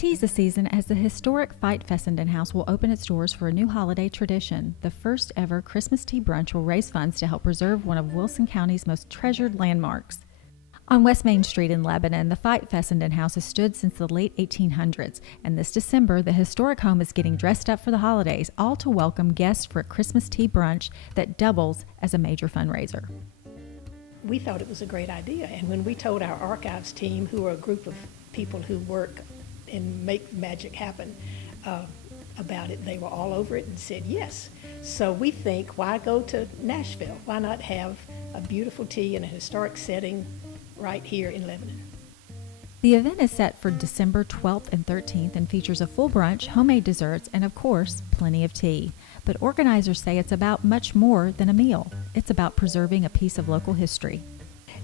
Tease the season as the Historic Fite Fessenden House will open its doors for a new holiday tradition. The first ever Christmas tea brunch will raise funds to help preserve one of Wilson County's most treasured landmarks. On West Main Street in Lebanon, the Fite Fessenden House has stood since the late 1800s, and this December, the historic home is getting dressed up for the holidays, all to welcome guests for a Christmas tea brunch that doubles as a major fundraiser. We thought it was a great idea, and when we told our archives team, who are a group of people who work and make magic happen, about it, they were all over it and said yes. So we think, why go to Nashville? Why not have a beautiful tea in a historic setting right here in Lebanon? The event is set for December 12th and 13th and features a full brunch, homemade desserts, and of course, plenty of tea. But organizers say it's about much more than a meal. It's about preserving a piece of local history.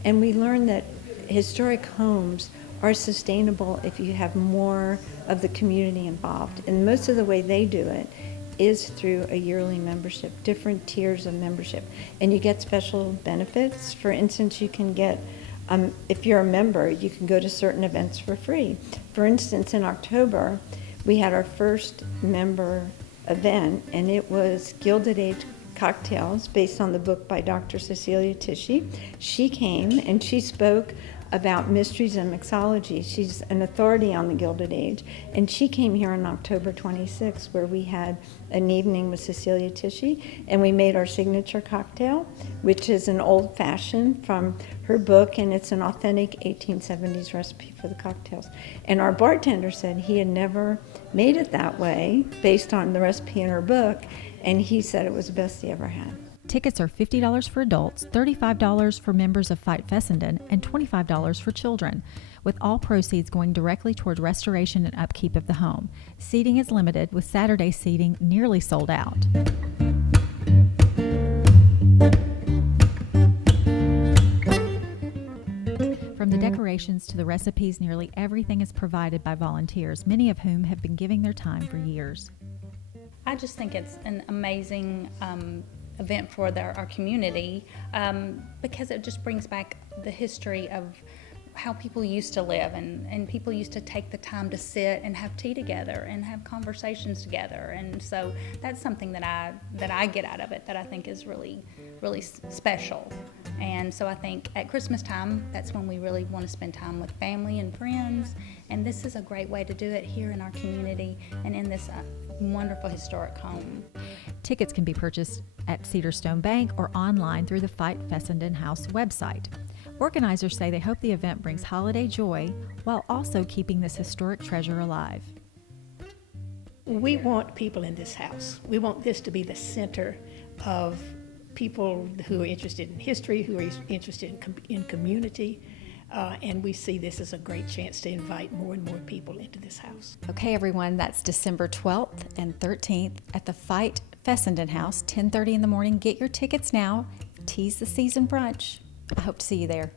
And we learned that historic homes are sustainable if you have more of the community involved. And most of the way they do it is through a yearly membership, different tiers of membership. And you get special benefits. For instance, you can get, if you're a member, you can go to certain events for free. For instance, in October, we had our first member event, and it was Gilded Age cocktails based on the book by Dr. Cecilia Tisci. She came and she spoke about mysteries and mixology. She's an authority on the Gilded Age, and she came here on October 26th, where we had an evening with Cecilia Tisci, and we made our signature cocktail, which is an old-fashioned from her book, and it's an authentic 1870s recipe for the cocktails. And our bartender said he had never made it that way based on the recipe in her book, and he said it was the best he ever had. Tickets are $50 for adults, $35 for members of Fite Fessenden, and $25 for children, with all proceeds going directly toward restoration and upkeep of the home. Seating is limited, with Saturday seating nearly sold out. From the decorations to the recipes, nearly everything is provided by volunteers, many of whom have been giving their time for years. I just think it's an amazing event for our community because it just brings back the history of how people used to live, and people used to take the time to sit and have tea together and have conversations together. And so that's something that I get out of it that I think is really, really special. And so I think at Christmas time, that's when we really want to spend time with family and friends. And this is a great way to do it here in our community and in this wonderful historic home. Tickets can be purchased at Cedarstone Bank or online through the Fite Fessenden House website. Organizers say they hope the event brings holiday joy while also keeping this historic treasure alive. We want people in this house. We want this to be the center of people who are interested in history, who are interested in community, and we see this as a great chance to invite more and more people into this house. Okay, everyone, that's December 12th and 13th at the Fite Fessenden House, 10:30 in the morning. Get your tickets now. Tease the Season Brunch. I hope to see you there.